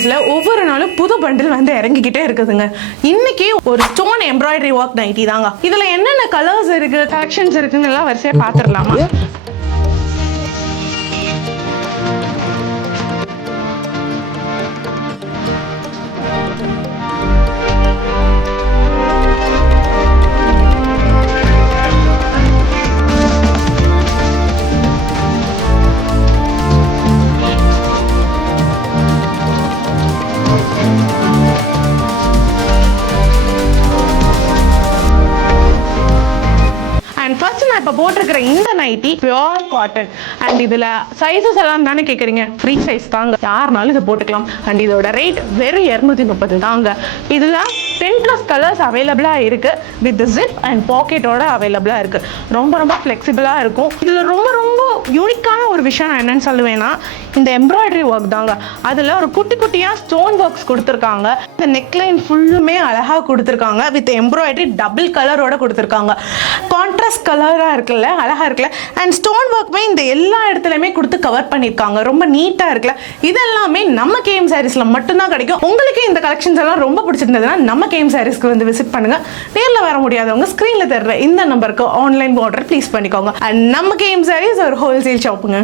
சாரீஸ்ல ஒவ்வொரு நாளும் புது பண்டில் வந்து இறங்கிக்கிட்டே இருக்குதுங்க. இன்னைக்கு ஒரு ஸ்டோன் எம்ப்ராய்டரி ஒர்க் நைட்டி தாங்க. இதுல என்னென்ன கலர்ஸ் இருக்கு, கலெக்ஷன்ஸ் இருக்குன்னு எல்லாம் வரிசையா பாத்துடலாமா? ஃபர்ஸ்ட் நான் இப்போ போட்டிருக்கிற இந்த நைட்டி பியோர் காட்டன் அண்ட் இதில் சைஸஸ் எல்லாம் தானே கேட்குறீங்க, ஃப்ரீ சைஸ் தாங்க, யாருனாலும் இதை போட்டுக்கலாம். அண்ட் இதோட ரேட் வெறும் 230 தாங்க. இதில் 10+ கலர்ஸ் அவைலபிளாக இருக்குது வித் ஜிப் அண்ட் பாக்கெட்டோட அவைலபிளாக இருக்குது. ரொம்ப ரொம்ப ஃப்ளெக்சிபிளாக இருக்கும். இதில் ரொம்ப ரொம்ப யூனிக்கான ஒரு விஷயம் நான் என்னென்னு சொல்லுவேன்னா, இந்த எம்ப்ராய்டரி ஒர்க் தாங்க. அதில் ஒரு குட்டி குட்டியாக ஸ்டோன் ஒர்க்ஸ் கொடுத்துருக்காங்க. இந்த நெக்லைன் ஃபுல்லுமே அழகாக கொடுத்துருக்காங்க. வித் எம்ப்ராய்டரி டபுள் கலரோட கொடுத்துருக்காங்க. கான்ட்ராஸ்ட் கலராக இருக்குல்ல, அழகாக இருக்குல்ல. அண்ட் ஸ்டோன் ஒர்க்குமே இந்த எல்லா இடத்துலையுமே கொடுத்து கவர் பண்ணியிருக்காங்க. ரொம்ப நீட்டாக இருக்குல்ல. இதெல்லாமே நம்ம கேஎம் சாரீஸில் மட்டும்தான் கிடைக்கும். உங்களுக்கு இந்த கலெக்ஷன்ஸ் எல்லாம் ரொம்ப பிடிச்சிருந்ததுன்னா நம்ம கேஎம் சாரீஸ்க்கு வந்து விசிட் பண்ணுங்க. நேரில் வர முடியாதவங்க ஸ்க்ரீனில் தர்ற இந்த நம்பருக்கு ஆன்லைன் ஆர்டர் ப்ளீஸ் பண்ணிக்கோங்க. அண்ட் நம்ம கேஎம் சாரீஸ் ஒரு ஹோல்சேல் ஷாப்புங்க.